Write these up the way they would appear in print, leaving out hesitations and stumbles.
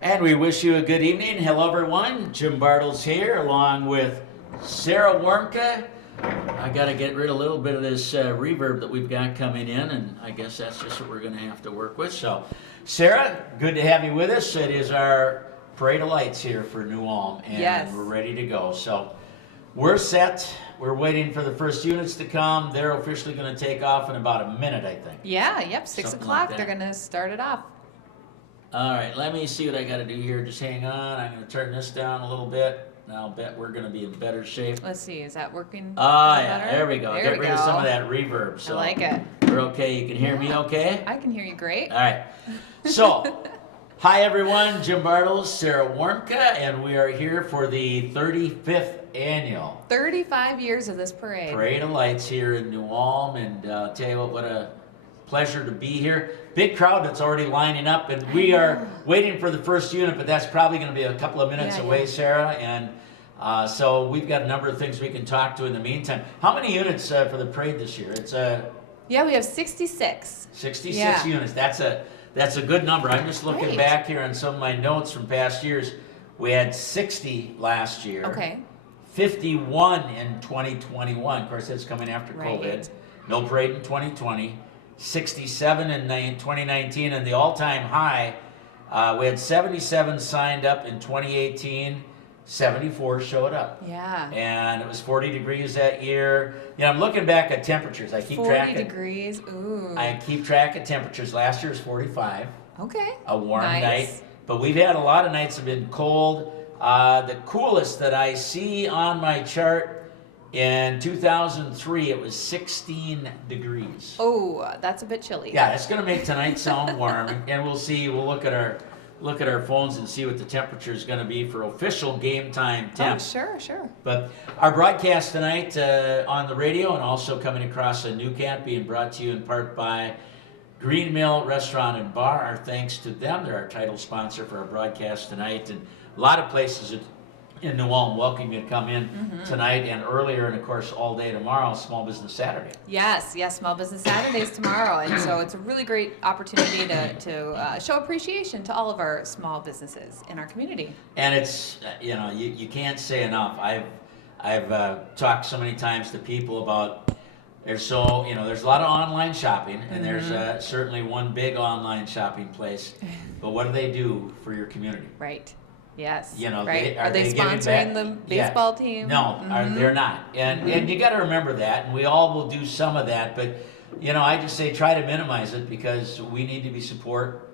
And we wish you a good evening. Hello, everyone. Jim Bartles here, along with Sarah Warmka. I got to get rid of a little bit of this reverb that we've got coming in, and I guess that's just what we're going to have to work with. So, Sarah, good to have you with us. It is our Parade of Lights here for New Ulm, and Yes. we're ready to go. So, we're set. We're waiting for the first units to come. They're officially going to take off in about a minute, I think. Yeah, yep, 6 Something o'clock. like They're that. going to start it off. All right, let me see what I got to do here. Just hang on. I'm going to turn this down a little bit. And I'll bet we're going to be in better shape. Let's see, is that working? Ah, yeah, better? there we go. There Get we rid go. of some of that reverb. So I like it. we're okay. You can hear me okay? I can hear you great. All right. So, hi everyone. Jim Bartles, Sarah Warmka, and we are here for the 35th annual 35 years of this parade. Parade of Lights here in New Ulm. And I'll tell you what a pleasure to be here. Big crowd that's already lining up, and we are waiting for the first unit, but that's probably going to be a couple of minutes away, Sarah. And so we've got a number of things we can talk to in the meantime. How many units for the parade this year? It's Yeah, we have 66. 66 units. That's a good number. I'm just looking Great. back here on some of my notes from past years. We had 60 last year. Okay. 51 in 2021. Of course, that's coming after Right. COVID. No parade in 2020. 67 in 2019, and the all-time high, we had 77 signed up in 2018. 74 showed up. Yeah. And it was 40 degrees that year. You know, I'm looking back at temperatures. I keep 40 track of degrees. Ooh. I keep track of temperatures. Last year was 45, Okay. a warm Nice. night. But we've had a lot of nights that have been cold. The coolest that I see on my chart in 2003, it was 16 degrees. Oh, that's a bit chilly. Yeah, it's going to make tonight sound warm, and we'll see. We'll look at our phones and see what the temperature is going to be for official game time Oh, temps. sure. But our broadcast tonight on the radio and also coming across a new cat being brought to you in part by Green Mill Restaurant and Bar. Our thanks to them. They're our title sponsor for our broadcast tonight. And a lot of places in New Ulm welcome you to come in tonight and earlier, and of course all day tomorrow, Small Business Saturday. Yes, Small Business Saturdays tomorrow, and so it's a really great opportunity to show appreciation to all of our small businesses in our community. And it's, you can't say enough. I've talked so many times to people about there's a lot of online shopping, and there's certainly one big online shopping place, but what do they do for your community? Right. Yes. Right. Are they giving sponsoring back? the baseball team? No, they're not. And you got to remember that, and we all will do some of that, but I just say try to minimize it because we need to be support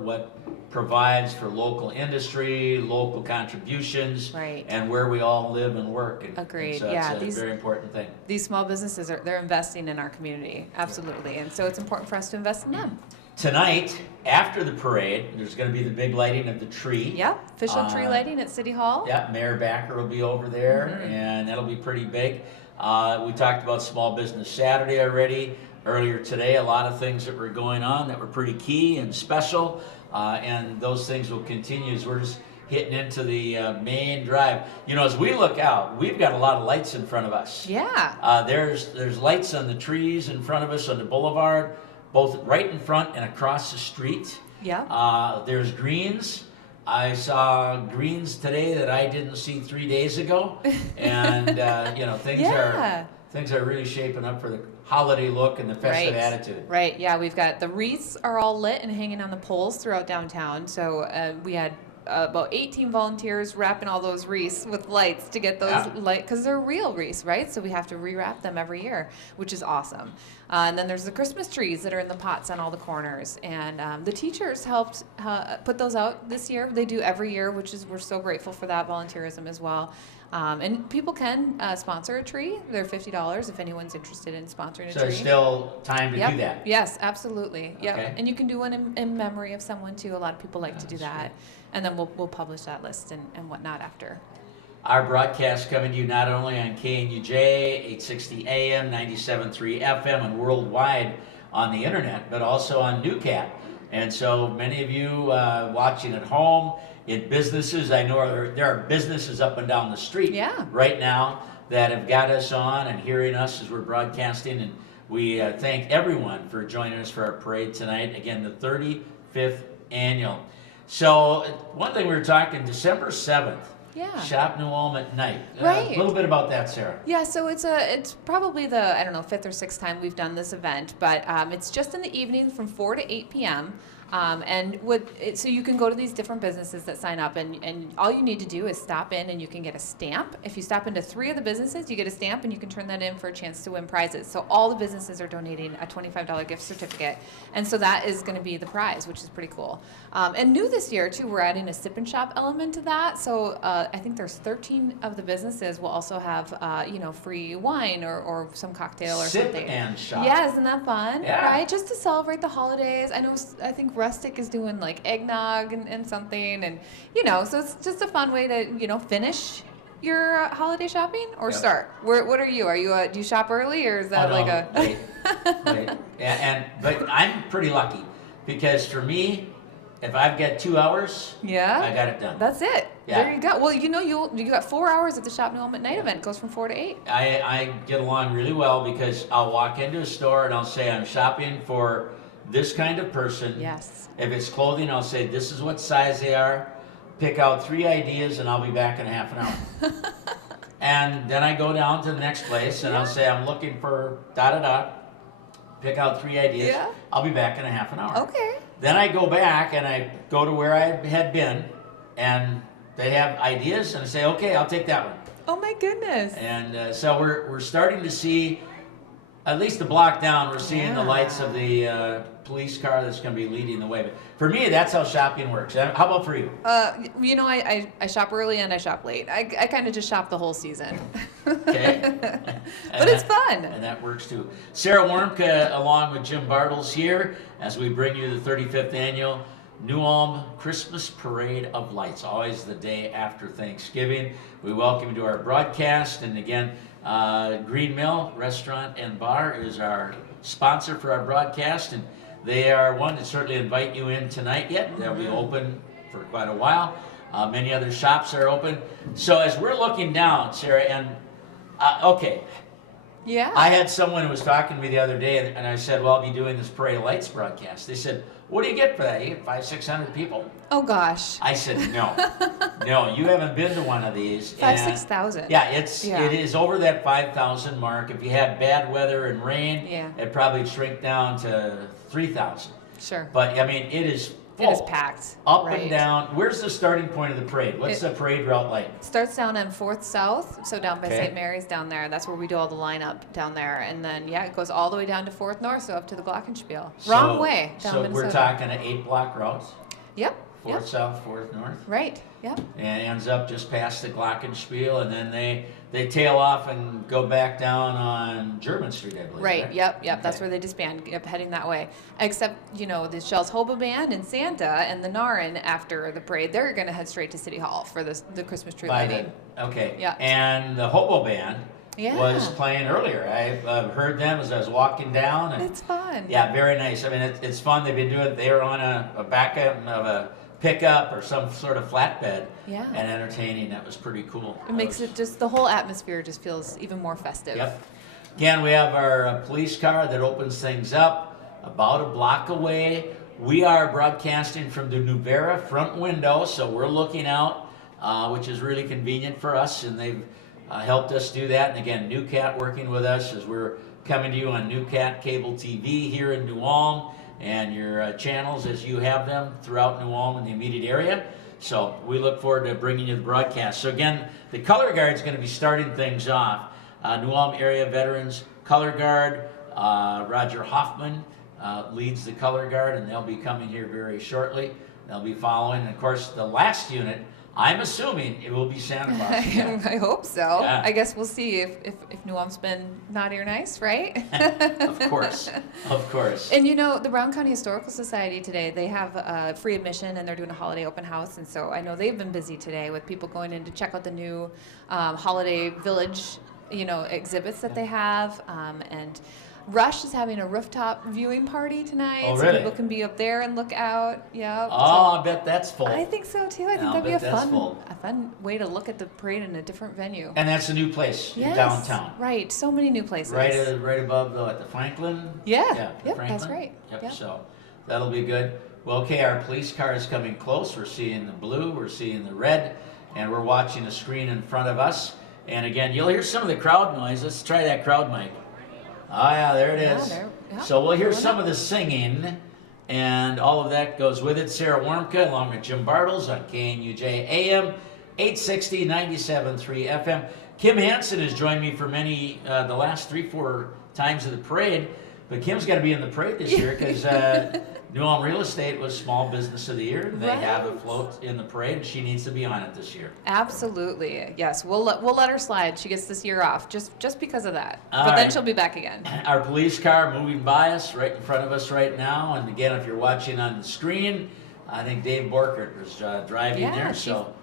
what provides for local industry, local contributions, Right. and where we all live and work. And Agreed. so Yeah, it's a very important thing. These small businesses they're investing in our community, absolutely, and so it's important for us to invest in them. Tonight, after the parade, there's going to be the big lighting of the tree. Yep. Official tree lighting at City Hall. Yeah, Mayor Backer will be over there, and that'll be pretty big. We talked about Small Business Saturday already. Earlier today, a lot of things that were going on that were pretty key and special, and those things will continue as we're just hitting into the main drive. As we look out, we've got a lot of lights in front of us. Yeah. There's lights on the trees in front of us on the boulevard, both right in front and across the street. Yeah. There's greens. I saw greens today that I didn't see 3 days ago, and things are really shaping up for the holiday look and the festive attitude. Right. Yeah, we've got the wreaths are all lit and hanging on the poles throughout downtown. So we had about 18 volunteers wrapping all those wreaths with lights to get those because they're real wreaths, right? So we have to rewrap them every year, which is awesome. And then there's the Christmas trees that are in the pots on all the corners, and the teachers helped put those out this year. They do every year, we're so grateful for that volunteerism as well. And people can sponsor a tree. They're $50 if anyone's interested in sponsoring a tree. So there's still time to do that. Yes, absolutely. Yep. Okay. And you can do one in memory of someone too. A lot of people like to do that. And then we'll publish that list and whatnot after. Our broadcast coming to you not only on KNUJ, 860 AM, 97.3 FM, and worldwide on the internet, but also on NewCat. And so many of you watching at home, in businesses, I know there are businesses up and down the street right now that have got us on and hearing us as we're broadcasting. And we thank everyone for joining us for our parade tonight. Again, the 35th annual. So one thing we were talking, December 7th, Yeah. Shop New Ulm at night. Right. A little bit about that, Sarah. Yeah, so it's probably the, I don't know, fifth or sixth time we've done this event, but it's just in the evening from 4 to 8 p.m. So you can go to these different businesses that sign up, and all you need to do is stop in and you can get a stamp. If you stop into 3 of the businesses, you get a stamp and you can turn that in for a chance to win prizes. So all the businesses are donating a $25 gift certificate, and so that is going to be the prize, which is pretty cool. And new this year, too, we're adding a sip and shop element to that. So I think there's 13 of the businesses will also have, free wine or some cocktail or Sip something. and shop. Yeah, isn't that fun? Yeah. Right? Just to celebrate the holidays. I think Rustic is doing like eggnog and something, and so it's just a fun way to finish your holiday shopping or Yep. start. What are you? Do you shop early, or is that Oh, like no, a? Wait. Yeah, but I'm pretty lucky because for me, if I've got 2 hours, Yeah. I got it done. That's it. Yeah. There you go. Well, you got 4 hours at the Shop New Ulm at Night event. It goes from 4 to 8. I get along really well because I'll walk into a store and I'll say I'm shopping for this kind of person. Yes. If it's clothing, I'll say this is what size they are. Pick out 3 ideas and I'll be back in a half an hour. And then I go down to the next place and I'll say I'm looking for da-da-da. Pick out 3 ideas. Yeah. I'll be back in a half an hour. Okay. Then I go back and I go to where I had been and they have ideas and I say, okay, I'll take that one. Oh my goodness. And so we're starting to see, at least the block down, we're seeing the lights of the police car that's going to be leading the way. But for me, that's how shopping works. How about for you? I shop early and I shop late. I kind of just shop the whole season. Okay. But it's fun. And that works too. Sarah Warmka, along with Jim Bartles here, as we bring you the 35th annual New Ulm Christmas Parade of Lights, always the day after Thanksgiving. We welcome you to our broadcast. And again, Green Mill Restaurant and Bar is our sponsor for our broadcast. And they are one to certainly invite you in tonight yet. They'll be open for quite a while. Many other shops are open. So as we're looking down, Sarah, and okay, Yeah. I had someone who was talking to me the other day, and I said, well, I'll be doing this Parade of Lights broadcast. They said, what do you get for that? You get 500-600 people? Oh gosh. I said, no. No, you haven't been to one of these. 5,000-6,000. Yeah, it is over that 5,000 mark. If you had bad weather and rain, it'd probably shrink down to 3,000. Sure. But, I mean, it is full. It is packed. Up right. and down. Where's the starting point of the parade? What's the parade route like? Starts down on 4th South, so down by Okay. St. Mary's down there. That's where we do all the lineup down there. And then, it goes all the way down to 4th North, so up to the Glockenspiel. Wrong way down So Minnesota. we're talking an 8-block route? Yep. 4th South, 4th North? Right. Yep. And it ends up just past the Glockenspiel, and then they tail off and go back down on German Street, I believe. Right. Yep. Okay. That's where they disband. Yep. Heading that way. Except, the Shell's Hobo Band and Santa and the Narin after the parade, they're going to head straight to City Hall for the Christmas tree lighting. Okay. Yeah. And the Hobo Band was playing earlier. I heard them as I was walking down. And it's fun. Yeah, very nice. I mean, it's fun. They've been doing. They were on a backup of a pickup or some sort of flatbed. Yeah. And entertaining. That was pretty cool. It makes it just the whole atmosphere just feels even more festive. Yep. Again, we have our police car that opens things up about a block away. We are broadcasting from the Nuvera front window, so we're looking out, which is really convenient for us, and they've helped us do that. And again, NewCat working with us as we're coming to you on NewCat Cable TV here in New Ulm, and your channels as you have them throughout New Ulm and the immediate area. So we look forward to bringing you the broadcast. So again, the Color Guard is going to be starting things off. New Ulm Area Veterans Color Guard, Roger Hoffman leads the Color Guard, and they'll be coming here very shortly. They'll be following. And of course, the last unit, I'm assuming it will be Santa Claus again. I hope so. Yeah. I guess we'll see if New Ulm's been naughty or nice, right? Of course. And the Brown County Historical Society today, they have free admission and they're doing a holiday open house. And so I know they've been busy today with people going in to check out the new holiday village, exhibits that they have. And Rush is having a rooftop viewing party tonight. Oh, so really? people can be up there and look out. Yeah. Oh, I bet that's full. I think so too. I think I'll that'd be bet that's full. a fun way to look at the parade in a different venue. And that's a new place in Yes, downtown. right. So many new places. Right above the Franklin? Yeah. the Yep, Franklin? that's right. Yep, Yep. so that'll be good. Well, okay, our police car is coming close. We're seeing the blue, we're seeing the red, and we're watching a screen in front of us. And again, you'll hear some of the crowd noise. Let's try that crowd mic. Oh yeah, there it is. Yeah, So we'll hear some of the singing, and all of that goes with it. Sarah Warmka along with Jim Bartles on KNUJ AM, 860, 97.3 FM. Kim Hansen has joined me for the last 3-4 times of the parade, but Kim's got to be in the parade this year because New Ulm Real Estate was Small Business of the Year. They have a float in the parade, and she needs to be on it this year. Absolutely, yes. We'll let her slide. She gets this year off just because of that. All but then right. she'll be back again. Our police car moving by us, right in front of us right now. And again, if you're watching on the screen, I think Dave Borkert was driving there.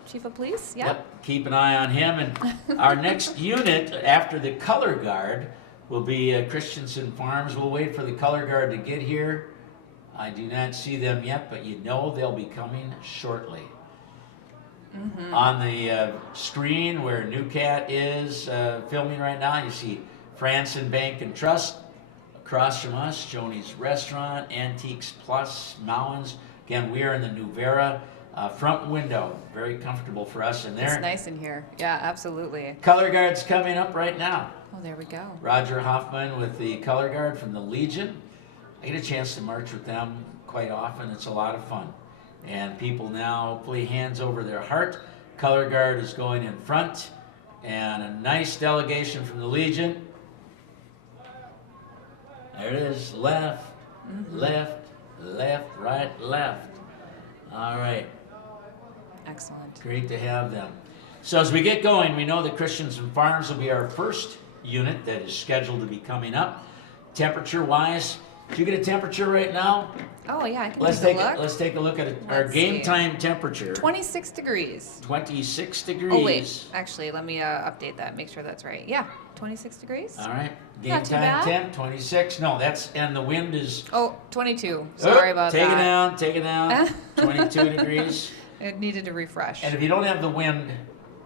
Chief of Police. Yeah. Yep, keep an eye on him. And our next unit after the color guard will be Christensen Farms. We'll wait for the color guard to get here. I do not see them yet, but you know they'll be coming shortly. Mm-hmm. On the screen where NewCat is filming right now, you see Franson Bank and Trust. Across from us, Joni's Restaurant, Antiques Plus, Mowens. Again, we are in the New Vera front window. Very comfortable for us in there. It's nice in here. Yeah, absolutely. Color guard's coming up right now. Oh, there we go. Roger Hoffman with the color guard from the Legion. I get a chance to march with them quite often. It's a lot of fun. And people now play hands over their heart. Color guard is going in front. And a nice delegation from the Legion. There it is. Left, left, left, right, left. All right. Excellent. Great to have them. So as we get going, we know that Christensen Farms will be our first unit that is scheduled to be coming up. Temperature-wise, did you get a temperature right now? Oh yeah, I can Let's take take a look. let's take a look at our Let's game see. time temperature. 26 degrees. 26 degrees. Oh wait, actually, let me update that. Make sure that's right. Yeah, 26 degrees. All right. Game Not too time bad. temp 26. No, and the wind is. Oh, 22. Sorry about take that. Take it down. 22 degrees. It needed to refresh. And if you don't have the wind,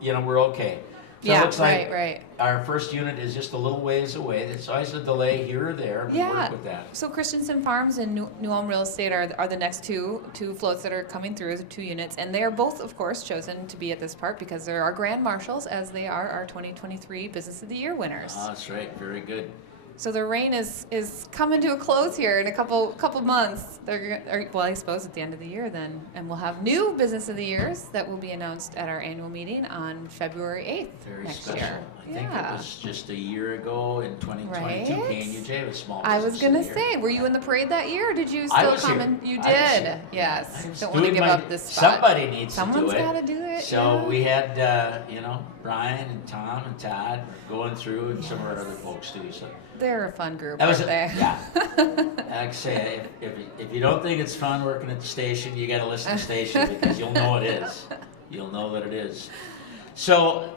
we're okay. So yeah, it looks like right. our first unit is just a little ways away. There's always a delay here or there. We work with that. So Christensen Farms and New Ulm Real Estate are the next two floats that are coming through, the 2 units, and they are both, of course, chosen to be at this park because they're our grand marshals, as they are our 2023 Business of the Year winners. Oh, that's right. Very good. So the reign is coming to a close here in a couple months. I suppose at the end of the year then, and we'll have new Business of the Years that will be announced at our annual meeting on February 8th Very next special. year. I think it was just a year ago in 2022. Right? KNUJ was Small I Business was gonna of the Year. say, were you in the parade that year, or did you I still was come here. and you I was did? here. Yes. I was Don't want to doing give up this spot. Somebody needs Someone's to do it. got to do it. So yeah. we had, Brian and Tom and Todd going through, and some of our other folks too. So They're a fun group, that was aren't they? yeah. Like I say, if you don't think it's fun working at the station, you got to listen to the station because you'll know it is. You'll know that it is. So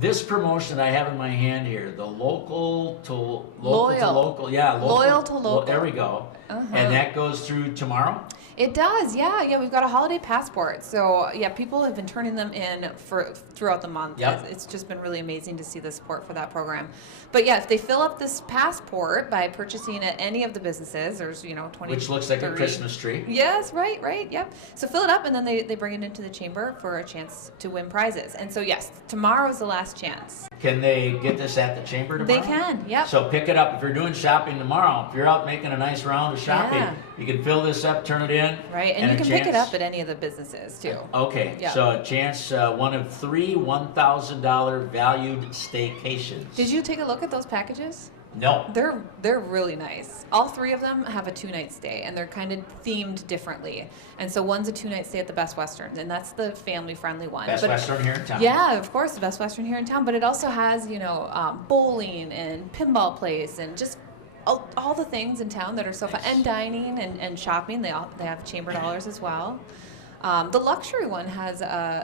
this promotion I have in my hand here, the local to local, yeah, Loyal to local. There we go. Uh-huh. And that goes through tomorrow. It does, yeah. We've got a holiday passport, so yeah, people have been turning them in throughout the month. Yep. It's just been really amazing to see the support for that program. But yeah, if they fill up this passport by purchasing at any of the businesses, there's 20, Which looks like 30. a Christmas tree. Yes, right, yep. So fill it up, and then they bring it into the chamber for a chance to win prizes. And so yes, tomorrow is the last chance. Can they get this at the chamber tomorrow? They can, yep. So pick it up if you're doing shopping tomorrow. If you're out making a nice round of shopping, Yeah. you can fill this up, turn it in. Right, and you a can pick it chance- up at any of the businesses too. Okay, Yeah. so a chance, one of 3 $1,000 valued staycations. Did you take a look at those packages? No. They're really nice. All 3 of them have a 2-night stay, and they're kind of themed differently. And so one's a 2-night stay at the Best Western, and that's the family-friendly one. Best Western here in town. Yeah, of course, the Best Western here in town. But it also has, bowling and pinball place and just all the things in town that are so fun. Nice. And dining and shopping. They have chamber dollars as well. The luxury one has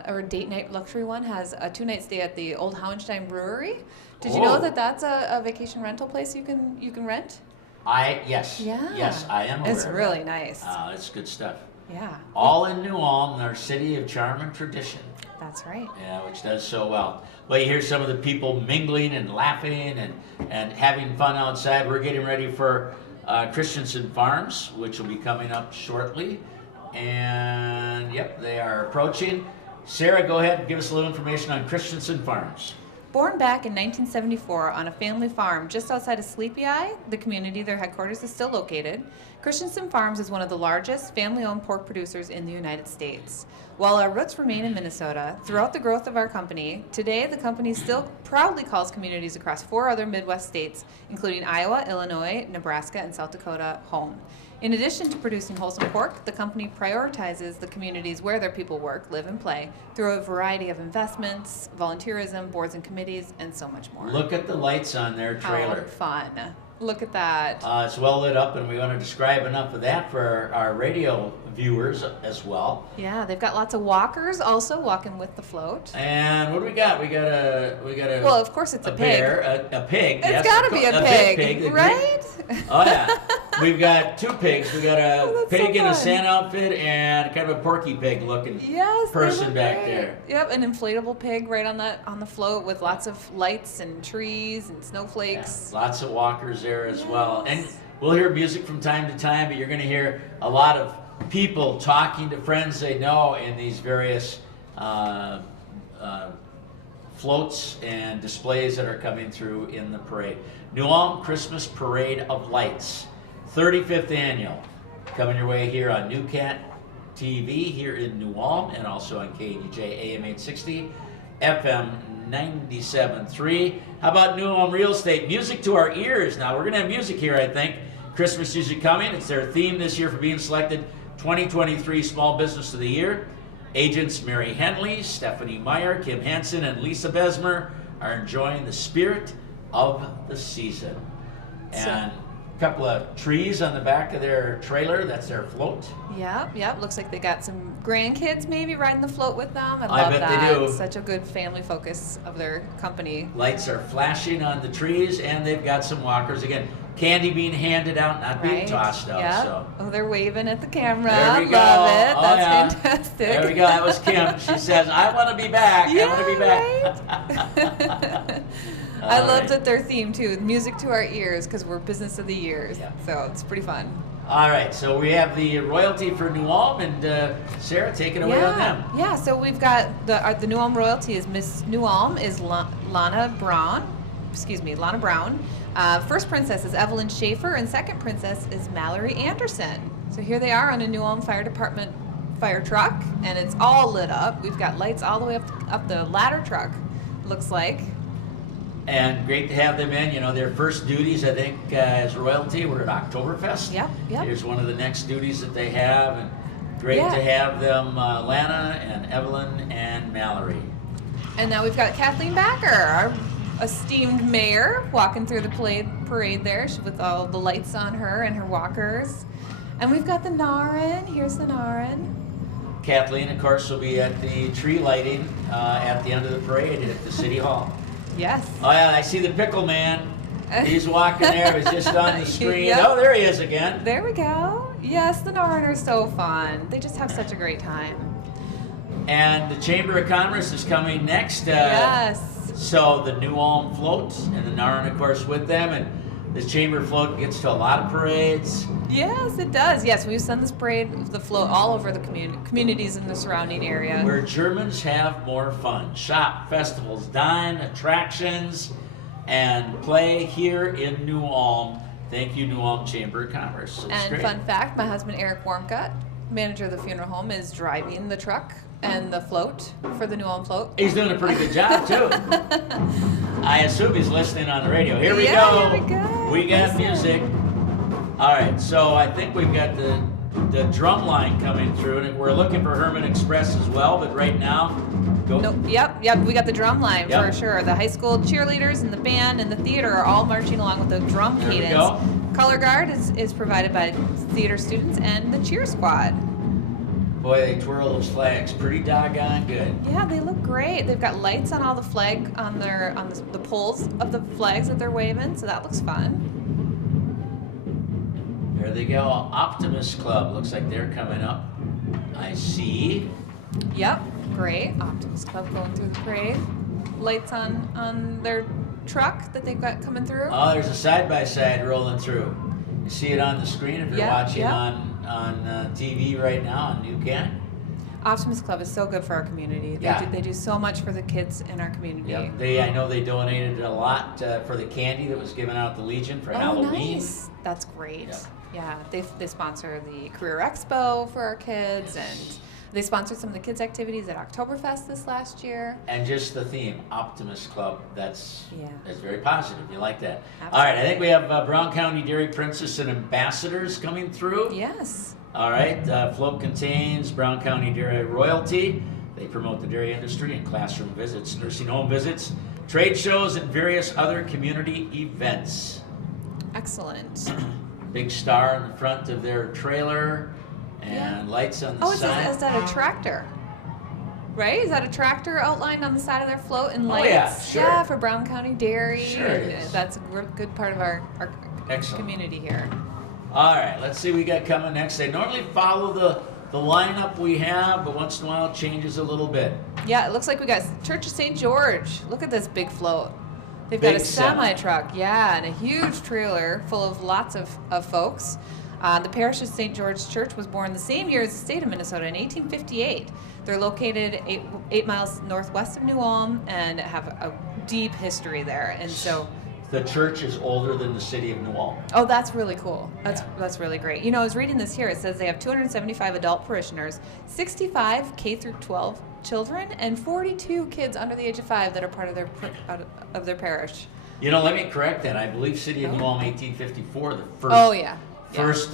or date night luxury one has a 2-night stay at the Old Howenstein Brewery. Did you know Oh. that that's a vacation rental place you can rent? Yes. Yeah. Yes, I am aware It's of really that. nice. It's good stuff. Yeah, All in New Ulm, our city of charm and tradition. that's right. Yeah, which does so well. Well, you hear some of the people mingling and laughing and having fun outside. We're getting ready for Christensen Farms, which will be coming up shortly. And yep, they are approaching. Sarah, go ahead and give us a little information on Christensen Farms. Born back in 1974 on a family farm just outside of Sleepy Eye, the community their headquarters is still located, Christensen Farms is one of the largest family-owned pork producers in the United States. While our roots remain in Minnesota, throughout the growth of our company, today the company still proudly calls communities across 4 other Midwest states, including Iowa, Illinois, Nebraska, and South Dakota, home. In addition to producing wholesome pork, the company prioritizes the communities where their people work, live, and play through a variety of investments, volunteerism, boards and committees, and so much more. Look at the lights on their trailer. How fun. Look at that. It's well lit up, and we want to describe enough of that for our radio viewers as well. Yeah, they've got lots of walkers also walking with the float. And what do we got? We got a well, of course it's a pig. Bear, a pig. It's got to be a pig, right? Oh yeah. We've got 2 pigs. We got a pig so in a fun. Santa outfit and kind of a Porky Pig looking person back there. Yep, an inflatable pig right on the float with lots of lights and trees and snowflakes. Yeah, lots of walkers there as well. And we'll hear music from time to time, but you're going to hear a lot of people talking to friends they know in these various floats and displays that are coming through in the parade. New Ulm Christmas Parade of Lights, 35th annual, coming your way here on NewCat TV here in New Ulm, and also on KUJ AM 860, FM 97.3. How about New Ulm Real Estate? Music to our ears. Now, we're going to have music here, I think. Christmas music coming. It's their theme this year for being selected 2023 Small Business of the Year. Agents Mary Henley, Stephanie Meyer, Kim Hansen, and Lisa Besmer are enjoying the spirit of the season. And a couple of trees on the back of their trailer, that's their float. Yep. Looks like they got some grandkids maybe riding the float with them. I love bet that. they do. It's such a good family focus of their company. Lights are flashing on the trees, and they've got some walkers. Again, candy being handed out, not being tossed out. Yep. So. Oh, they're waving at the camera. There we go. Love it. Oh, That's fantastic. There we go. That was Kim. She says, I want to be back. Yeah, I want to be back. Right? I love that their theme too, music to our ears, because we're business of the years. Yeah. So it's pretty fun. All right, so we have the royalty for New Ulm, and Sarah, take it away on them. Yeah, so we've got the New Ulm royalty is Miss New Ulm is Lana Brown. First princess is Evelyn Schaefer, and second princess is Mallory Anderson. So here they are on a New Ulm Fire Department fire truck, and it's all lit up. We've got lights all the way up the ladder truck, looks like. And great to have them in. You know, their first duties, I think, as royalty were at Oktoberfest. Yep. Here's one of the next duties that they have, and great to have them, Lana and Evelyn and Mallory. And now we've got Kathleen Backer, our esteemed mayor, walking through the parade there with all the lights on her and her walkers. And we've got the Naren. Here's the Naren. Kathleen, of course, will be at the tree lighting at the end of the parade at the City Hall. Yes. Oh, yeah, I see the pickle man. He's walking there. He's just on the screen. Yep. Oh, there he is again. There we go. Yes, the Naren are so fun. They just have such a great time. And the Chamber of Commerce is coming next. Yes. So the New Ulm float and the Naren, of course, with them. And the Chamber float gets to a lot of parades. Yes, it does. Yes, we've sent this parade, the float, all over the communities in the surrounding area. Where Germans have more fun. Shop, festivals, dine, attractions, and play here in New Ulm. Thank you, New Ulm Chamber of Commerce. And great. fun fact, my husband Eric Warmcutt, manager of the funeral home, is driving the truck and the float for the New Ulm float. He's doing a pretty good job, too. I assume he's listening on the radio. Here we go. Here we go. We got music. All right, so I think we've got the drum line coming through, and we're looking for Herman Express as well, but right now, go. Nope. Yep, we got the drum line for sure. The high school cheerleaders and the band and the theater are all marching along with the drum cadence. There we go. Color guard is provided by theater students and the cheer squad. Boy, they twirl those flags pretty doggone good. Yeah, they look great. They've got lights on all the flag on the poles of the flags that they're waving, so that looks fun. There they go. Optimist Club. Looks like they're coming up. I see. Yep, great. Optimist Club going through the parade. Lights on their truck that they've got coming through. Oh, there's a side-by-side rolling through. You see it on the screen if you're watching on TV right now on New Cat. Optimist Club is so good for our community. They do so much for the kids in our community. Yeah, I know they donated a lot for the candy that was given out at the Legion for Halloween. Nice. That's great. Yeah, they sponsor the Career Expo for our kids, and they sponsored some of the kids' activities at Oktoberfest this last year. And just the theme, Optimist Club, that's very positive. You like that. Absolutely. All right, I think we have Brown County Dairy Princess and ambassadors coming through. Yes. All right, float contains Brown County Dairy royalty. They promote the dairy industry and classroom visits, nursing home visits, trade shows, and various other community events. Excellent. Big star in the front of their trailer and lights on the side. Is that a tractor? Right? Is that a tractor outlined on the side of their float and lights? Oh, yeah, sure. Yeah, for Brown County Dairy. Sure it is. That's a good part of our community here. All right, let's see what we got coming next. They normally follow the lineup we have, but once in a while it changes a little bit. Yeah, it looks like we got Church of St. George. Look at this big float. They've got a semi-truck, and a huge trailer full of lots of folks. The parish of St. George Church was born the same year as the state of Minnesota in 1858. They're located 8 miles northwest of New Ulm and have a deep history there. And so the church is older than the city of New Ulm. Oh, that's really cool. That's really great. You know, I was reading this here. It says they have 275 adult parishioners, 65 K through 12 children, and 42 kids under the age of 5 that are part of their parish. You know, let me correct that. I believe city of New Ulm, 1854, the first. First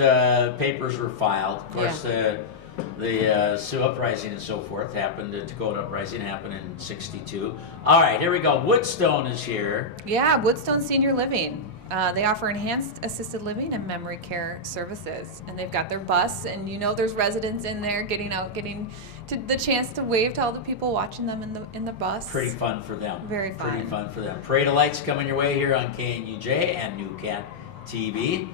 papers were filed. Of course, the Sioux Uprising and so forth happened. The Dakota Uprising happened in '62. All right, here we go. Woodstone is here. Yeah, Woodstone Senior Living. They offer enhanced assisted living and memory care services, and they've got their bus. And you know, there's residents in there getting to the chance to wave to all the people watching them in the bus. Pretty fun for them. Very fun. Pretty fun for them. Parade of Lights coming your way here on KNUJ and New Cat TV.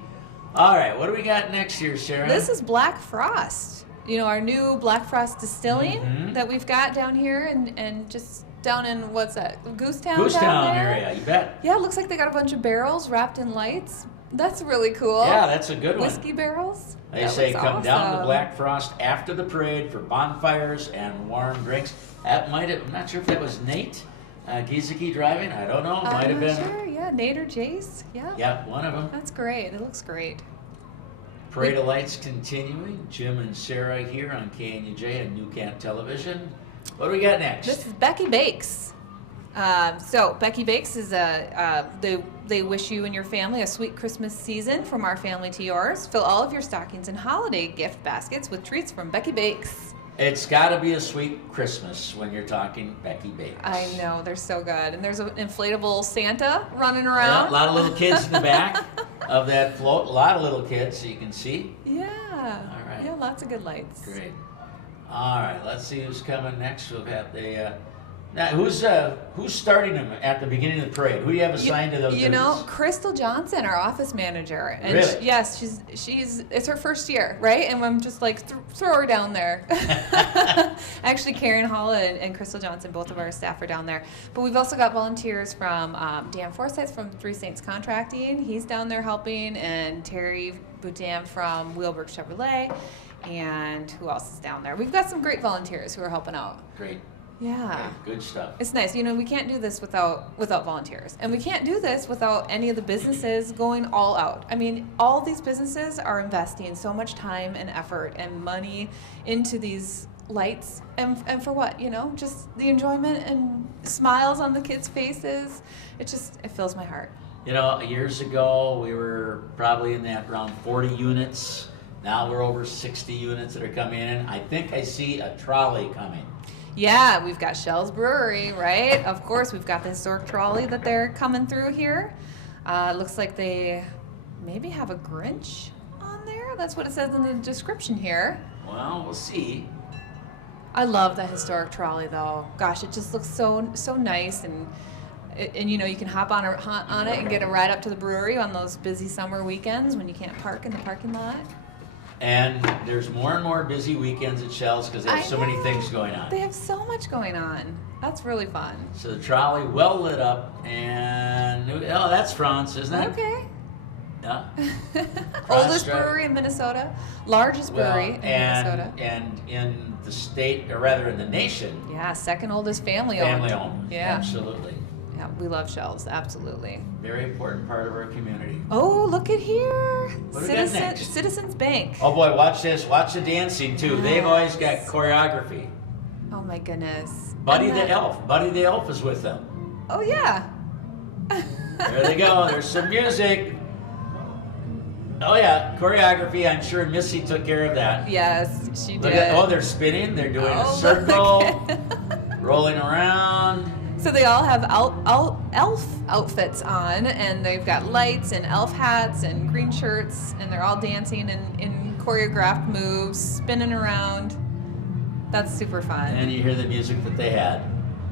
All right, what do we got next here, Sarah? This is Black Frost. You know, our new Black Frost distilling that we've got down here and just down in, what's that, Goosetown? Goosetown area, you bet. Yeah, it looks like they got a bunch of barrels wrapped in lights. That's really cool. Yeah, that's a good one. Whiskey barrels. They say come down to Black Frost after the parade for bonfires and warm drinks. That might have, I'm not sure if that was Nate Giesecke driving. I don't know. Might have been. Sure, yeah. Nate or Jace. Yeah. Yeah, one of them. That's great. It looks great. Parade of Lights continuing. Jim and Sarah here on KNUJ and New Cat Television. What do we got next? This is Becky Bakes. So Becky Bakes is they wish you and your family a sweet Christmas season from our family to yours. Fill all of your stockings and holiday gift baskets with treats from Becky Bakes. It's got to be a sweet Christmas when you're talking Becky Bakes. I know, they're so good. And there's an inflatable Santa running around. Yeah, a lot of little kids in the back of that float. A lot of little kids, so you can see. Yeah. All right. Yeah, lots of good lights. Great. All right, let's see who's coming next. We'll have the... Now, who's starting them at the beginning of the parade? Who do you have assigned to those duties? You know, Crystal Johnson, our office manager. And really? Yes, it's her first year, right? And I'm just like, throw her down there. Actually, Karen Hall and Crystal Johnson, both of our staff are down there. But we've also got volunteers from Dan Forsyth from Three Saints Contracting. He's down there helping. And Terry Boudin from Wheelberg Chevrolet. And who else is down there? We've got some great volunteers who are helping out. Great. Yeah. Good stuff. It's nice. You know, we can't do this without volunteers. And we can't do this without any of the businesses going all out. I mean, all these businesses are investing so much time and effort and money into these lights. And for what? You know, just the enjoyment and smiles on the kids' faces. It fills my heart. You know, years ago, we were probably in that around 40 units. Now we're over 60 units that are coming in. I think I see a trolley coming. Yeah, we've got Shell's Brewery, right? Of course, we've got the historic trolley that they're coming through here. Looks like they maybe have a Grinch on there. That's what it says in the description here. Well, we'll see. I love the historic trolley, though. Gosh, it just looks so nice, and you know, you can hop on it and get a ride up to the brewery on those busy summer weekends when you can't park in the parking lot. And there's more and more busy weekends at Shell's because they have so many things going on. They have so much going on. That's really fun. So the trolley well lit up, and oh, that's France, isn't it? Okay. Yeah. Oldest Drive. brewery in Minnesota, largest brewery in Minnesota. And in the state, or rather in the nation, Yeah, second oldest family owned. family owned. Yeah. Absolutely. Yeah, we love Shells, absolutely. Very important part of our community. Oh, look at here. What do we got next? Citizens Bank. Oh boy, watch this. Watch the dancing too. They've always got choreography. Oh my goodness. Buddy the Elf. Buddy the Elf is with them. Oh yeah. There they go. There's some music. Oh yeah, choreography. I'm sure Missy took care of that. Yes, she Look did. at, they're spinning. They're doing a Oh, circle, look. rolling around. So they all have elf outfits on, and they've got lights and elf hats and green shirts, and they're all dancing in choreographed moves, spinning around. That's super fun. And you hear the music that they had.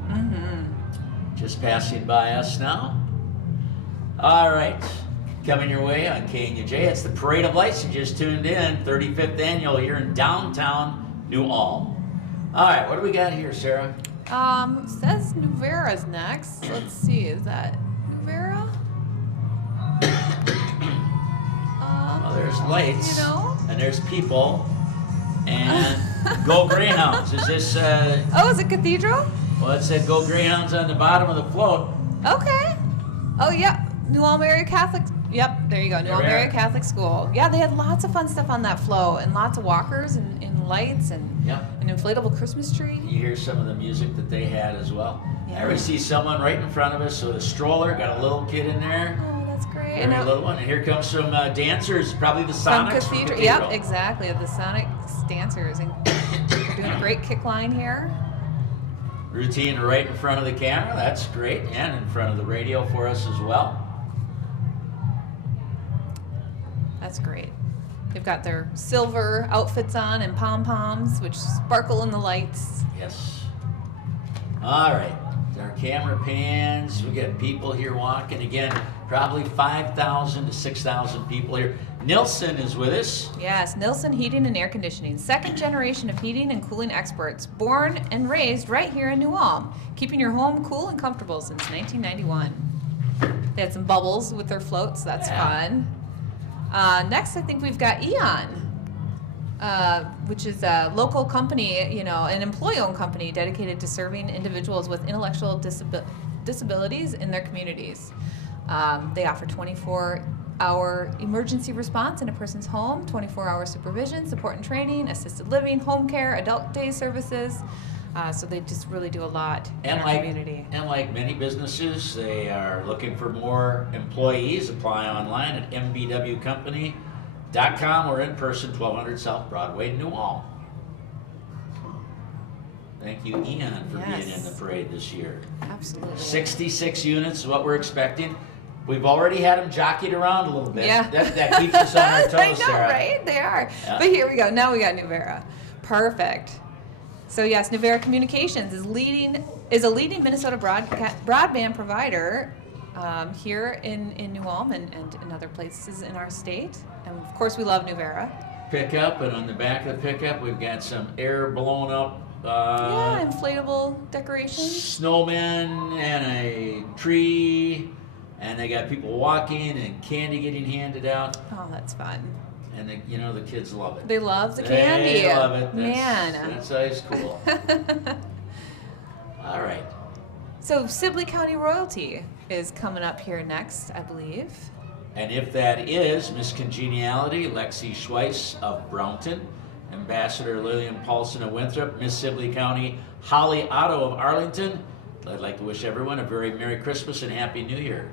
Mm-hmm. Just passing by us now. All right. Coming your way on KNUJ. It's the Parade of Lights. You just tuned in. 35th annual here in downtown New Ulm. All right. What do we got here, Sarah? Says Nuvera's next. Let's see, is that Nuvera? Well, there's lights. You know? And there's people. And Go Greyhounds. Is this, Oh, is it Cathedral? well, it said Go Greyhounds on the bottom of the float. Okay. Oh, yeah. New Ulm Area Catholic. Yep, there you go. New There Ulm we are. Area Catholic School. Yeah, they had lots of fun stuff on that float, and lots of walkers and lights and Yep. an inflatable Christmas tree. You hear some of the music that they had as well. Yeah. I already see someone right in front of us with a stroller. Got a little kid in there. Oh, that's great. Very And now- little one. And here comes some dancers, probably the from Sonics. Cathedral. Yep, exactly. The Sonics dancers. And they're doing a great kick line here. Routine right in front of the camera. That's great. And in front of the radio for us as well. That's great. They've got their silver outfits on and pom-poms, which sparkle in the lights. Yes. All right. Our camera pans. We got people here walking. Again, probably 5,000 to 6,000 people here. Nilsson is with us. Yes, Nilsson Heating and Air Conditioning, second generation of heating and cooling experts, born and raised right here in New Ulm, keeping your home cool and comfortable since 1991. They had some bubbles with their floats. That's fun. Next, I think we've got Eon, which is a local company, you know, an employee-owned company dedicated to serving individuals with intellectual disabilities in their communities. They offer 24-hour emergency response in a person's home, 24-hour supervision, support and training, assisted living, home care, adult day services. So they just really do a lot in our community. And like many businesses, they are looking for more employees. Apply online at mbwcompany.com or in person, 1200 South Broadway, New Ulm. Thank you, Ian, for being in the parade this year. Absolutely. 66 units is what we're expecting. We've already had them jockeyed around a little bit. Yeah. That keeps us on our toes, I know, Sarah. right? They are. Yeah. But here we go. Now we got Nuvera. Perfect. So yes, Nuvera Communications is a leading Minnesota broadband provider here in New Ulm and in other places in our state. And of course, we love Nuvera. Pickup, and on the back of the pickup, we've got some air blown up. Yeah, inflatable decorations. Snowmen and a tree, and they got people walking and candy getting handed out, Oh, that's fun. and the kids love it. They love the candy. They love it. Man. That's always cool. All right. So Sibley County Royalty is coming up here next, I believe. And if that is Miss Congeniality, Lexi Schweiss of Brownton, Ambassador Lillian Paulson of Winthrop, Miss Sibley County, Holly Otto of Arlington, I'd like to wish everyone a very Merry Christmas and Happy New Year.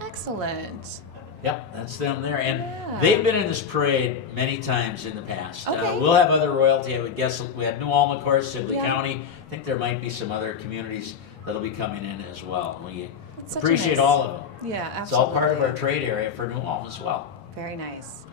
Excellent. Yep, that's them there. And Yeah. they've been in this parade many times in the past. Okay. We'll have other royalty. I would guess we had New Ulm, of course, Sibley Yeah. County. I think there might be some other communities that'll be coming in as well. We That's such a appreciate nice- all of them. Yeah, absolutely. It's all part of our trade area for New Ulm as well. Very nice.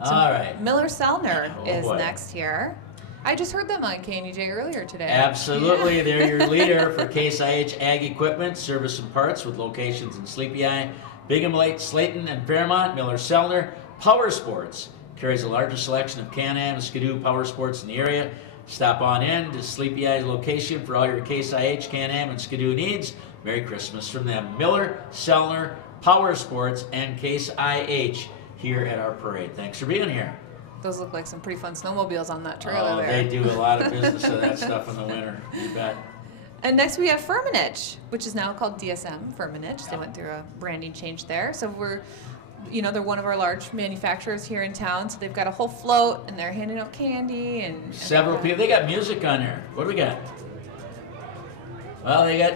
All right. Miller Sellner Oh, is boy. next here. I just heard them on KNUJ earlier today. Absolutely. Yeah. They're your leader for Case IH Ag Equipment, Service and Parts with locations in Sleepy Eye, Bingham Lake, Slayton, and Fairmont. Miller Sellner Power Sports carries the largest selection of Can-Am and Skidoo power sports in the area. Stop on in to Sleepy Eye's location for all your Case IH, Can-Am, and Skidoo needs. Merry Christmas from them. Miller Sellner Power Sports, and Case IH here at our parade. Thanks for being here. Those look like some pretty fun snowmobiles on that trailer there. They do a lot of business of that stuff in the winter. You bet. And next we have Firmenich, which is now called DSM Firmenich. They went through a branding change there. So they're one of our large manufacturers here in town. So they've got a whole float, and they're handing out candy and several people. They got music on there. What do we got? Well, they got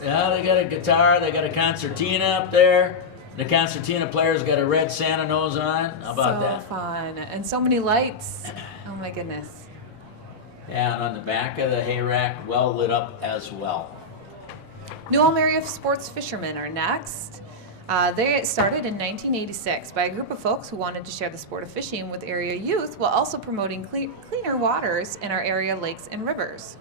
they got a guitar. They got a concertina up there. The concertina player's got a red Santa nose on. How about that? So fun. And so many lights. Oh my goodness. Yeah, and on the back of the hay rack, well lit up as well. New Ulm area sports fishermen are next. They started in 1986 by a group of folks who wanted to share the sport of fishing with area youth while also promoting cleaner waters in our area lakes and rivers.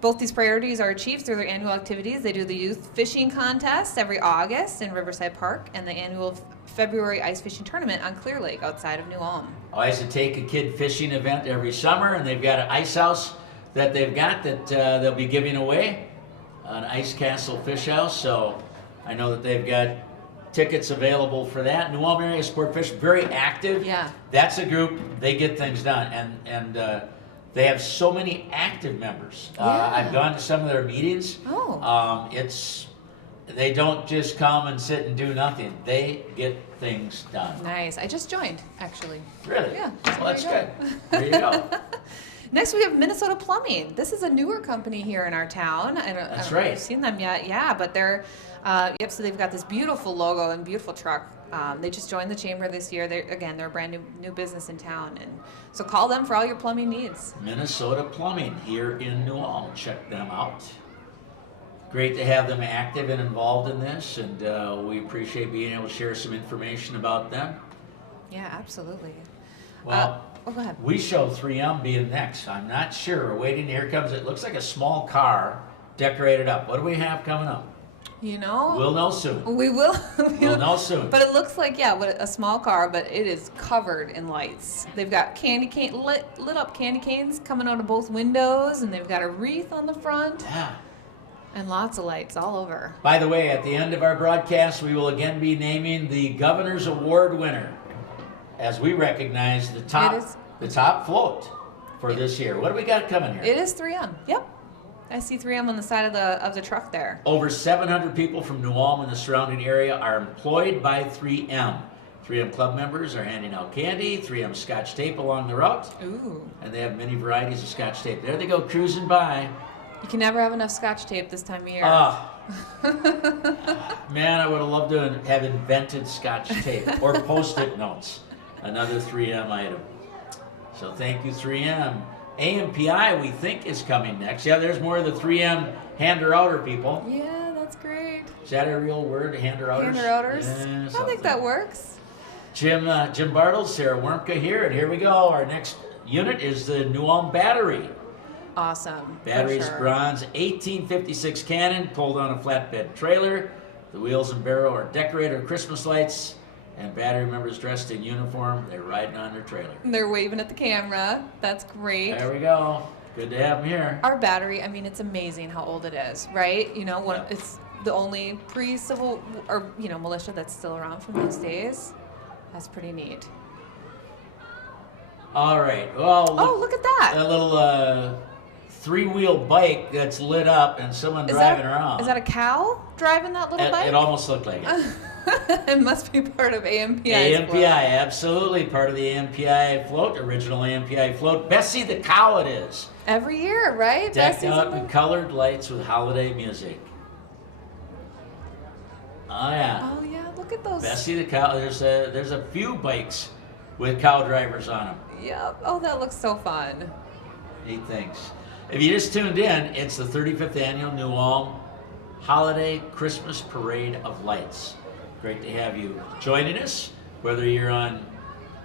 Both these priorities are achieved through their annual activities. They do the youth fishing contest every August in Riverside Park and the annual February ice fishing tournament on Clear Lake outside of New Ulm. I used to take a kid fishing event every summer, and they've got an ice house that they've got that they'll be giving away, an Ice Castle Fish House. So I know that they've got tickets available for that. New Ulm area sport fish, very active. Yeah. That's a group, they get things done. And they have so many active members. I've gone to some of their meetings. Oh. They don't just come and sit and do nothing. They get things done. Nice. I just joined, actually. Really? Yeah. Well, that's good. There you go. Next, we have Minnesota Plumbing. This is a newer company here in our town. That's I don't know if right. you've seen them yet. Yeah, but they're, so they've got this beautiful logo and beautiful truck. They just joined the chamber this year. They're a brand new business in town. And so call them for all your plumbing needs. Minnesota Plumbing here in New Ulm. Check them out. Great to have them active and involved in this, and we appreciate being able to share some information about them. Yeah, absolutely. Well, go ahead. we show 3M being next. I'm not sure. We're waiting. Here comes it. Looks like a small car decorated up. What do we have coming up? You know? We'll know soon. We will. We'll know soon. But it looks like, a small car, but it is covered in lights. They've got lit up candy canes coming out of both windows, and they've got a wreath on the front. Yeah. And lots of lights all over. By the way, at the end of our broadcast, we will again be naming the Governor's Award winner as we recognize the top float for this year. What do we got coming here? It is 3M. Yep. I see 3M on the side of the truck there. Over 700 people from New Ulm and the surrounding area are employed by 3M. 3M club members are handing out candy, 3M Scotch tape along the route. Ooh. And they have many varieties of Scotch tape. There they go, cruising by. You can never have enough Scotch tape this time of year. Man, I would have loved to have invented Scotch tape or Post-it notes. Another 3M item. So thank you, 3M. AMPI, we think, is coming next. Yeah, there's more of the 3M hander-outer people. Yeah, that's great. Is that a real word, hander-outers? Hander-outers? Yeah, I think that works. Jim Bartles, Sarah Wormka here, and here we go. Our next unit is the New Ulm Battery. Awesome. Battery's sure. bronze 1856 cannon pulled on a flatbed trailer. The wheels and barrel are decorated with Christmas lights, and battery members dressed in uniform. They're riding on their trailer. They're waving at the camera. That's great. There we go. Good to have them here. Our battery, it's amazing how old it is, right? It's the only pre-civil or militia that's still around from those days. That's pretty neat. All right. Well, look at that. A little three-wheel bike that's lit up and someone driving around. Is that a cow driving that little bike? It almost looked like it. It must be part of AMPI. AMPI, absolutely part of the AMPI float, original AMPI float. Bessie the cow it is. Every year, right? Decked out in colored lights with holiday music. Oh yeah. Oh yeah, look at those. Bessie the cow. There's a few bikes with cow drivers on them. Yep. Oh, that looks so fun. Neat things. If you just tuned in, it's the 35th annual New Ulm Holiday Christmas Parade of Lights. Great to have you joining us, whether you're on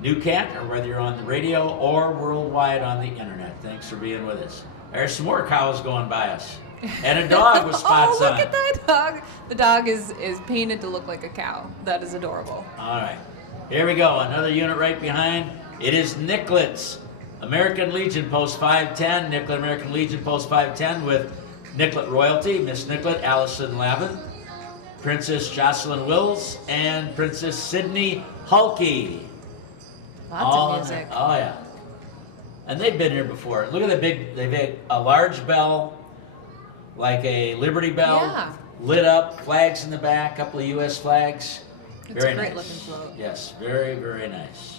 Newcat or whether you're on the radio or worldwide on the internet. Thanks for being with us. There's some more cows going by us. And a dog with spots on. Oh, look at that dog. The dog is painted to look like a cow. That is adorable. All right. Here we go. Another unit right behind. It is Nicklet's American Legion Post 510. Nicklet American Legion Post 510 with Nicklet Royalty. Miss Nicklet, Allison Lavin. Princess Jocelyn Wills and Princess Sydney Hulkey. Lots All of in music. there. Oh yeah. And they've been here before. Look at the big, they've had a large bell, like a Liberty Bell, Yeah. lit up, flags in the back, couple of U.S. flags. It's Very a great nice. looking float. Yes, very, very nice.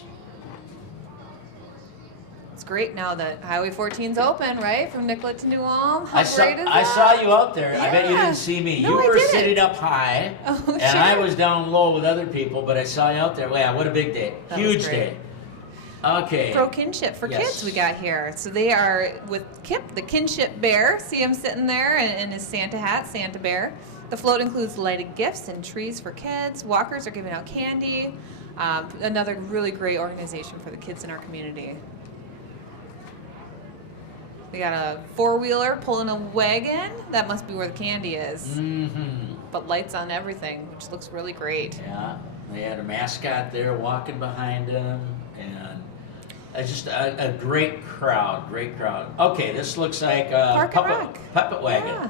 It's great now that Highway 14's open, right? From Nicollet to New Ulm. How I saw, great is I that? saw you out there. I bet you Yeah. didn't see me. No, You I were didn't. sitting up high, Oh, and I sure. was down low with other people, but I saw you out there. Wow, what a big day. That was Huge great. day. Okay. Pro kinship for Yes. kids we got here. So they are with Kip, the kinship bear. See him sitting there in his Santa hat, Santa Bear. The float includes lighted gifts and trees for kids. Walkers are giving out candy. Another really great organization for the kids in our community. We got a four-wheeler pulling a wagon. That must be where the candy is. Mm-hmm. But lights on everything, which looks really great. Yeah, they had a mascot there walking behind them, and just a great crowd, great crowd. Okay, this looks like a Park and Rec. puppet wagon. Yeah.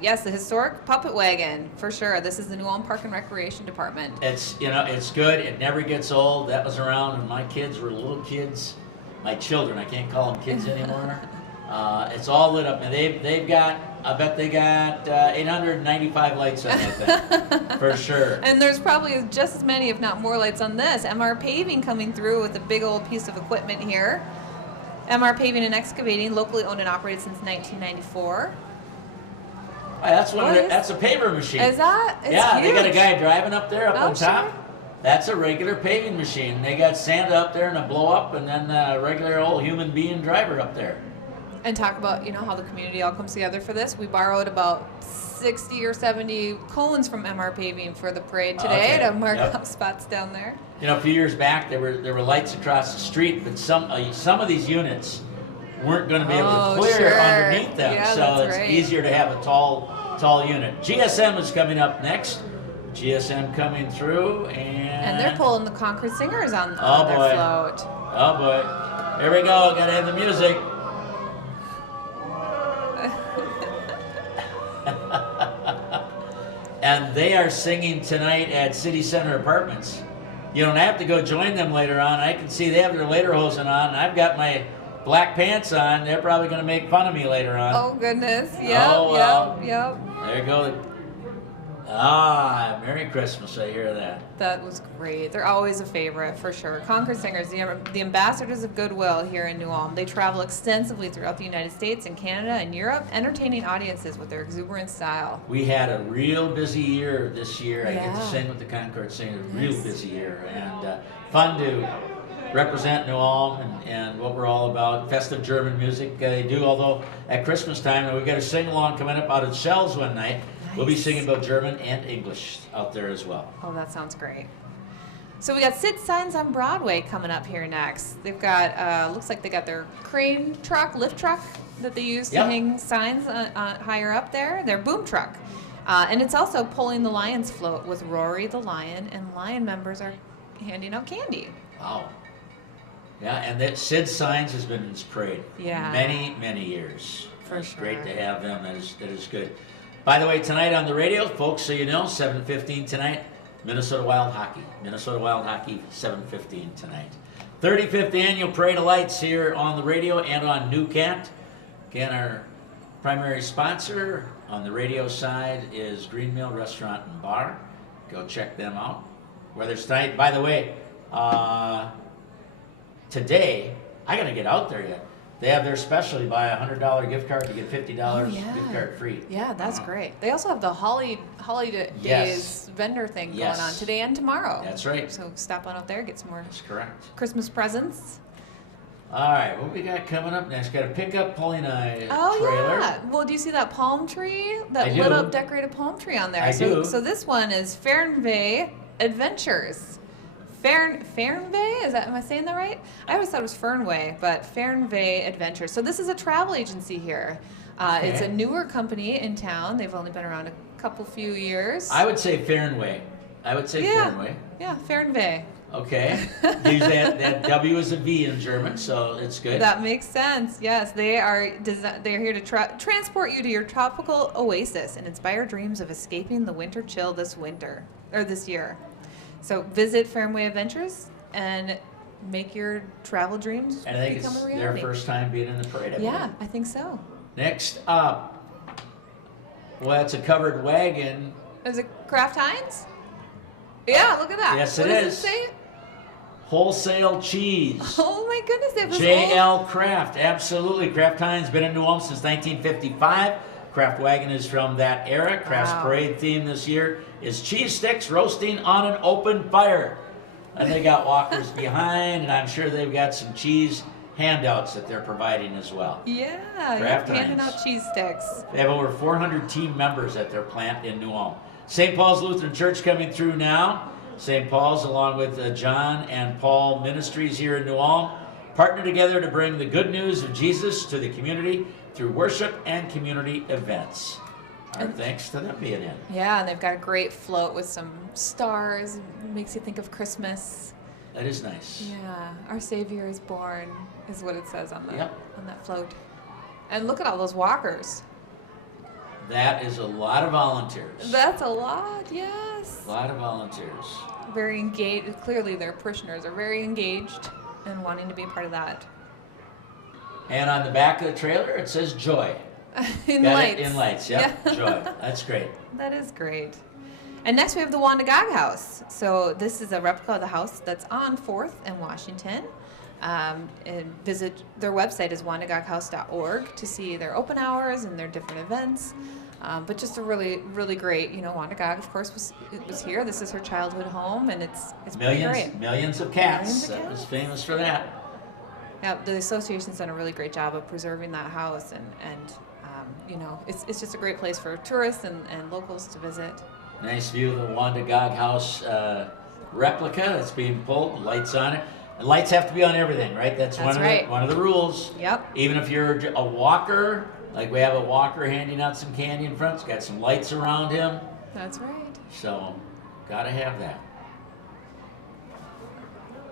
Yes, the historic puppet wagon, for sure. This is the New Ulm Park and Recreation Department. It's, it's good. It never gets old. That was around when my kids were little kids. My children, I can't call them kids anymore. It's all lit up, and they've got, I bet they got 895 lights on that thing, for sure. And there's probably just as many, if not more, lights on this. MR Paving coming through with a big old piece of equipment here. MR Paving and Excavating, locally owned and operated since 1994. That's What is- that's a paver machine. Is that? It's yeah, they got a huge. guy driving up there, up Oh, on top. sure. That's a regular paving machine. They got Santa up there and a blow up, and then a regular old human being driver up there. And talk about, how the community all comes together for this. We borrowed about 60 or 70 cones from MR Paving for the parade today Okay. to mark Yep. up spots down there. A few years back, there were lights across the street, but some of these units weren't going to be able Oh, to clear sure. underneath them, Yeah, so that's it's right. easier to have a tall unit. GSM is coming up next. GSM coming through, And they're pulling the Concord Singers on Oh, their boy. float. Oh boy, here we go. Gotta have the music. And they are singing tonight at City Center Apartments. You don't have to go join them later on. I can see they have their lederhosen on. I've got my black pants on. They're probably going to make fun of me later on. Oh, goodness. Yep, Oh, well. yep. There you go. Ah, Merry Christmas. I hear that. That was great. They're always a favorite, for sure. Concord Singers, the ambassadors of goodwill here in New Ulm. They travel extensively throughout the United States and Canada and Europe, entertaining audiences with their exuberant style. We had a real busy year this year. I get to Yeah. sing with the Concord Singers. Real Yes. busy year, and fun to represent New Ulm and what we're all about. Festive German music they do. Although at Christmas time, we got a sing along coming up out at Shell's one night. We'll be Nice. singing both German and English out there as well. Oh, that sounds great. So we got Sid Signs on Broadway coming up here next. They've got, looks like they got their crane truck, lift truck that they use to Yep. hang signs higher up there. Their boom truck. And it's also pulling the Lions float with Rory the Lion, and Lion members are handing out candy. Wow. Yeah, and that Sid Signs has been in this parade Yeah. many years. For It's sure. great to have them. That is good. By the way, tonight on the radio, folks, so you know, 7:15 tonight, Minnesota Wild Hockey. Minnesota Wild Hockey, 7:15 tonight. 35th Annual Parade of Lights here on the radio and on Newcat. Again, our primary sponsor on the radio side is Green Mill Restaurant and Bar. Go check them out. Whether it's tonight, by the way, today, I gotta get out there yet. They have their special. You buy a $100 gift card to get $50 Oh, yeah. gift card free. Yeah, that's great. They also have the holidays Yes. vendor thing Yes. going on today and tomorrow. That's right. So stop on out there, get some more That's correct. Christmas presents. All right, what we got coming up next? Got a pickup pulling a Oh trailer. yeah. Well, do you see that palm tree? That I lit do. up decorated palm tree on there. I so do. so this one is Fernvey Adventures. Fernvey? Am I saying that right? I always thought it was Fernway, but Fernvey Adventures. So this is a travel agency here. It's a Okay. newer company in town. They've only been around few years. I would say Fernway. I would say Yeah. Fernway. Yeah, Fernvey. Okay. Use that W as a V in German, so it's good. That makes sense. Yes, they're here to transport you to your tropical oasis and inspire dreams of escaping the winter chill this year. So visit Fairway Adventures and make your travel dreams And I think become it's a their reality. first time being in the parade. I believe. Yeah, I think so. Next up, well, it's a covered wagon. Is it Kraft Heinz? Yeah, look at that. Yes, what it does is. it say? Wholesale cheese. Oh my goodness, it was JL Kraft, absolutely. Kraft Heinz been in New Ulm since 1955. Kraft Wagon is from that era. Kraft's Wow. parade theme this year is cheese sticks roasting on an open fire. And they got walkers behind, and I'm sure they've got some cheese handouts that they're providing as well. Yeah, Kraft you're handing Heinz. out cheese sticks. They have over 400 team members at their plant in New Ulm. St. Paul's Lutheran Church coming through now. St. Paul's, along with John and Paul Ministries here in New Ulm, partner together to bring the good news of Jesus to the community through worship and community events. Our thanks to them being in. Yeah, and they've got a great float with some stars. Makes you think of Christmas. That is nice. Yeah, our Savior is born, is what it says on Yep. on that float. And look at all those walkers. That is a lot of volunteers. That's a lot, yes. A lot of volunteers. Very engaged. Clearly, their parishioners are very engaged and wanting to be a part of that. And on the back of the trailer, it says joy. In Got lights. it? In lights, yep. Yeah. Joy. That's great. That is great. And next we have the Wanda Gog House. So this is a replica of the house that's on 4th and Washington. And visit their website is wandagoghouse.org to see their open hours and their different events. But just a really, really great, Wanda Gog, of course, was here. This is her childhood home, and it's pretty great. Millions of cats. Millions of That was cats. famous for that. Yeah, the association's done a really great job of preserving that house, and it's just a great place for tourists and locals to visit. Nice view of the Wanda Gog House replica that's being pulled. Lights on it. The lights have to be on everything, right? That's right. One of the rules. Yep. Even if you're a walker, like we have a walker handing out some candy in front, it's got some lights around him. That's right. So, gotta have that.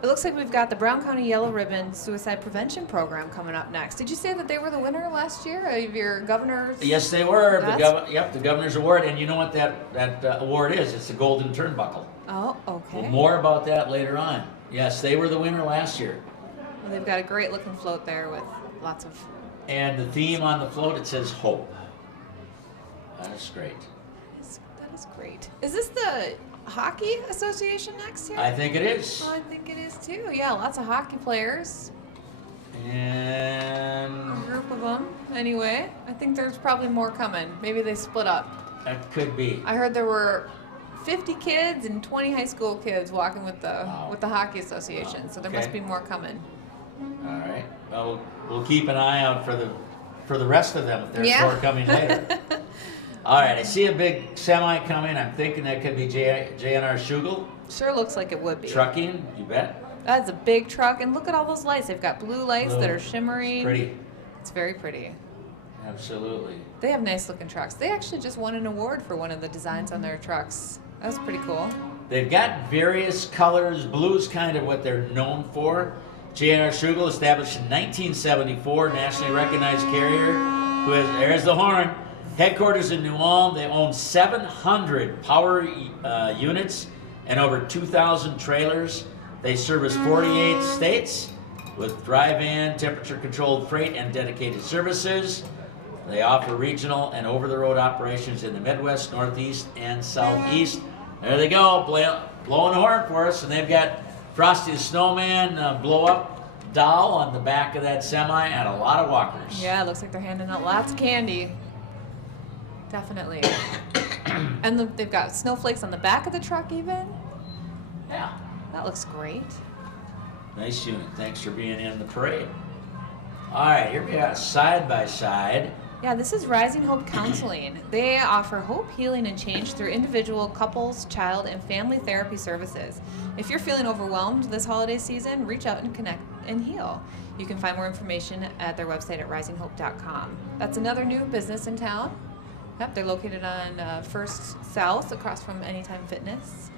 It looks like we've got the Brown County Yellow Ribbon Suicide Prevention Program coming up next. Did you say that they were the winner last year of your governor's? Yes, they were. That's- The governor's award. And you know what that award is? It's the Golden Turnbuckle. Oh, okay. Well, more about that later on. Yes, they were the winner last year. Well, they've got a great looking float there with lots of. And the theme on the float, it says hope. That's great. That is great. Is this the Hockey Association next year? I think it is. Well, I think it is too. Yeah, lots of hockey players. A And group of them. Anyway, I think there's probably more coming. Maybe they split up. that could be. I heard there were 50 kids and 20 high school kids walking with the Wow. Hockey Association. So there must Okay. be more coming. All right. Well, we'll keep an eye out for the rest of them if there's Yeah. more coming later. All right. I see a big semi coming. I'm thinking that could be JNR Schugel. Sure looks like it would be. Trucking, you bet. That's a big truck, and look at all those lights. They've got blue lights that Blue. are shimmering. It's pretty. It's very pretty. Absolutely. They have nice looking trucks. They actually just won an award for one of the designs on their trucks. That was pretty cool. They've got various colors. Blue's kind of what they're known for. JNR Schugel, established in 1974, nationally recognized carrier. There's the horn. Headquarters in New Ulm. They own 700 power units and over 2,000 trailers. They service 48 states with dry van, temperature-controlled freight, and dedicated services. They offer regional and over-the-road operations in the Midwest, Northeast, and Southeast. There they go, blowing the horn for us, and they've got Frosty the Snowman blow-up doll on the back of that semi, and a lot of walkers. Yeah, it looks like they're handing out lots of candy. Definitely. And they've got snowflakes on the back of the truck even. Yeah. That looks great. Nice unit. Thanks for being in the parade. All right, here we are, side by side. Yeah, this is Rising Hope Counseling. They offer hope, healing, and change through individual, couples, child, and family therapy services. If you're feeling overwhelmed this holiday season, reach out and connect and heal. You can find more information at their website at risinghope.com. That's another new business in town. Yep, they're located on First South across from Anytime Fitness.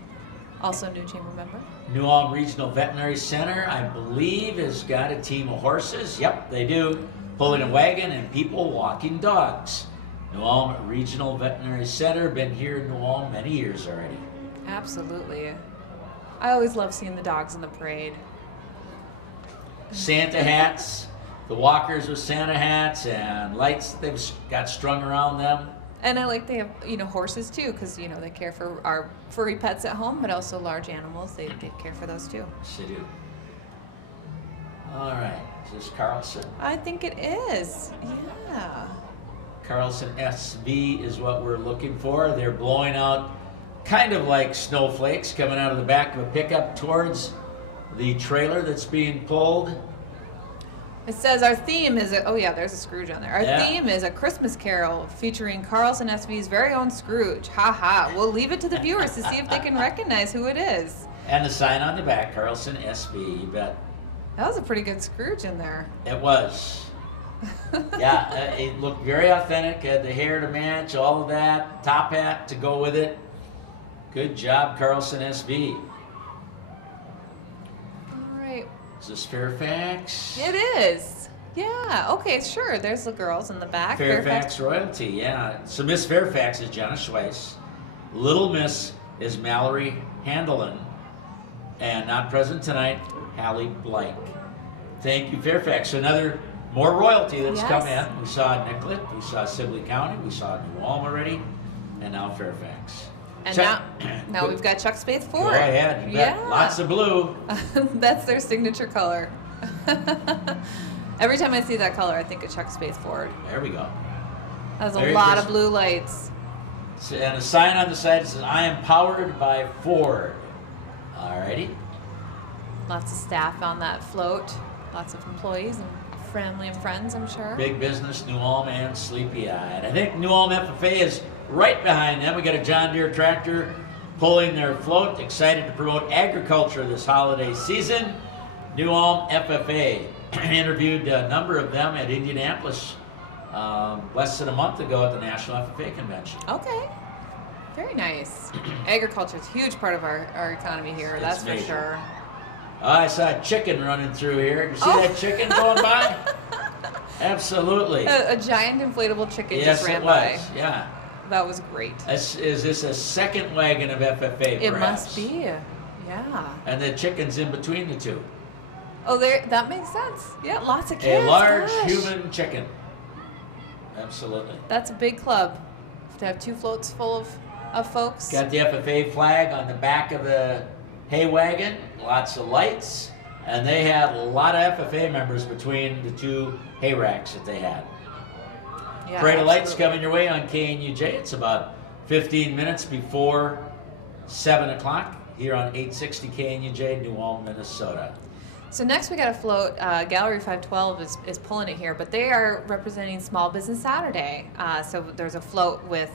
Also new chamber member. New Ulm Regional Veterinary Center, I believe, has got a team of horses. Yep, they do. Pulling a wagon and people walking dogs. New Ulm Regional Veterinary Center, been here in New Ulm many years already. Absolutely. I always love seeing the dogs in the parade. Santa hats, the walkers with Santa hats and lights they've got strung around them. And I like they have, horses too, because, they care for our furry pets at home, but also large animals. They care for those too. Yes, they do. All right, is this Carlson? I think it is. Yeah. Carlson SV is what we're looking for. They're blowing out kind of like snowflakes coming out of the back of a pickup towards the trailer that's being pulled. It says our theme is, there's a Scrooge on there. Our Yeah. theme is A Christmas Carol featuring Carlson SV's very own Scrooge. Ha ha. We'll leave it to the viewers to see if they can recognize who it is. And the sign on the back, Carlson SV, you bet. That was a pretty good Scrooge in there. It was. Yeah, it looked very authentic. Had the hair to match, all of that. Top hat to go with it. Good job, Carlson SV. All right. Is this Fairfax? It is. Yeah. Okay, sure. There's the girls in the back. Fairfax Royalty, yeah. So Miss Fairfax is Jenna Schweiss. Little Miss is Mallory Handelin. And not present tonight, Hallie Blake. Thank you, Fairfax. So more royalty that's come in. We saw Nicollet, we saw Sibley County, we saw New Ulm already, and now Fairfax. And Chuck, now we've got Chuck Spaeth Ford. Go ahead. You bet. Lots of blue. That's their signature color. Every time I see that color, I think of Chuck Spaeth Ford. There we go. That's a Merry lot of Christmas. blue lights. And a sign on the side says, I am powered by Ford. Alrighty. Lots of staff on that float. Lots of employees and family and friends, I'm sure. Big business, New Ulm and Sleepy Eyed. I think New Ulm FFA is right behind them. We got a John Deere tractor pulling their float, excited to promote agriculture this holiday season. New Ulm FFA interviewed a number of them at Indianapolis less than a month ago at the National FFA Convention. Okay. Very nice. Agriculture is a huge part of our economy here, It's that's major. for sure. I saw a chicken running through here. Did you see that chicken going by? Absolutely. A giant inflatable chicken Yes, just ran it was. by. Yeah. That was great. Is this a second wagon of FFA, It perhaps? must be. Yeah. And the chicken's in between the two. Oh, that makes sense. Yeah, lots of kids. A large gosh. human chicken. Absolutely. That's a big club. To have 2 floats full of folks. Got the FFA flag on the back of the hay wagon. Lots of lights. And they had a lot of FFA members between the 2 hay racks that they had. Yeah, Parade of lights absolutely. coming your way on KNUJ. It's about 15 minutes before 7 o'clock here on 860 KNUJ, New Ulm, Minnesota. So next we got a float. Gallery 512 is pulling it here, but they are representing Small Business Saturday. So there's a float with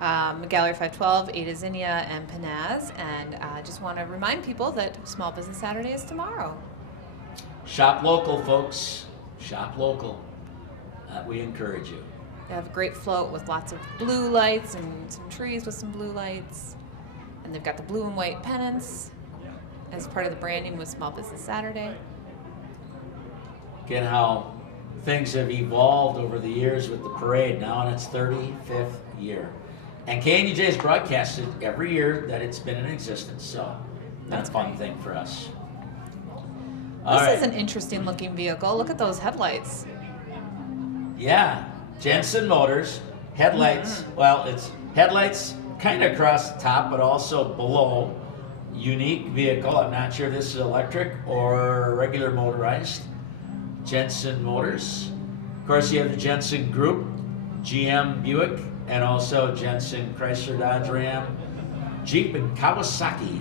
Gallery 512, Ada Zinnia, and Panaz. And I just want to remind people that Small Business Saturday is tomorrow. Shop local, folks. Shop local. We encourage you. They have a great float with lots of blue lights and some trees with some blue lights. And they've got the blue and white pennants as part of the branding with Small Business Saturday. Again, how things have evolved over the years with the parade, now in its 35th year. And KNUJ has broadcasted every year that it's been in existence, so that's a fun thing for us. This is an interesting looking vehicle. Look at those headlights. Yeah, Jensen Motors, headlights, well, it's headlights kind of across the top, but also below. Unique vehicle. I'm not sure if this is electric or regular motorized. Jensen Motors. Of course, you have the Jensen Group, GM Buick, and also Jensen Chrysler Dodge Ram, Jeep, and Kawasaki.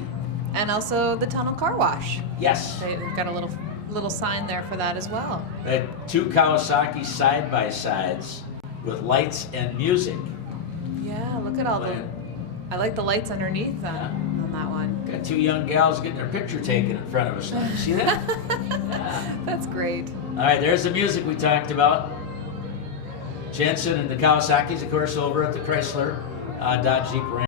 And also the Tunnel Car Wash. Yes. They've got a little sign there for that as well. They had 2 Kawasaki side-by-sides with lights and music. Yeah, look at all the... I like the lights underneath on that one. Got 2 young gals getting their picture taken in front of us now. You see that? Yeah. That's great. All right, there's the music we talked about. Jensen and the Kawasaki's, of course, over at the Chrysler Dodge Jeep Ram.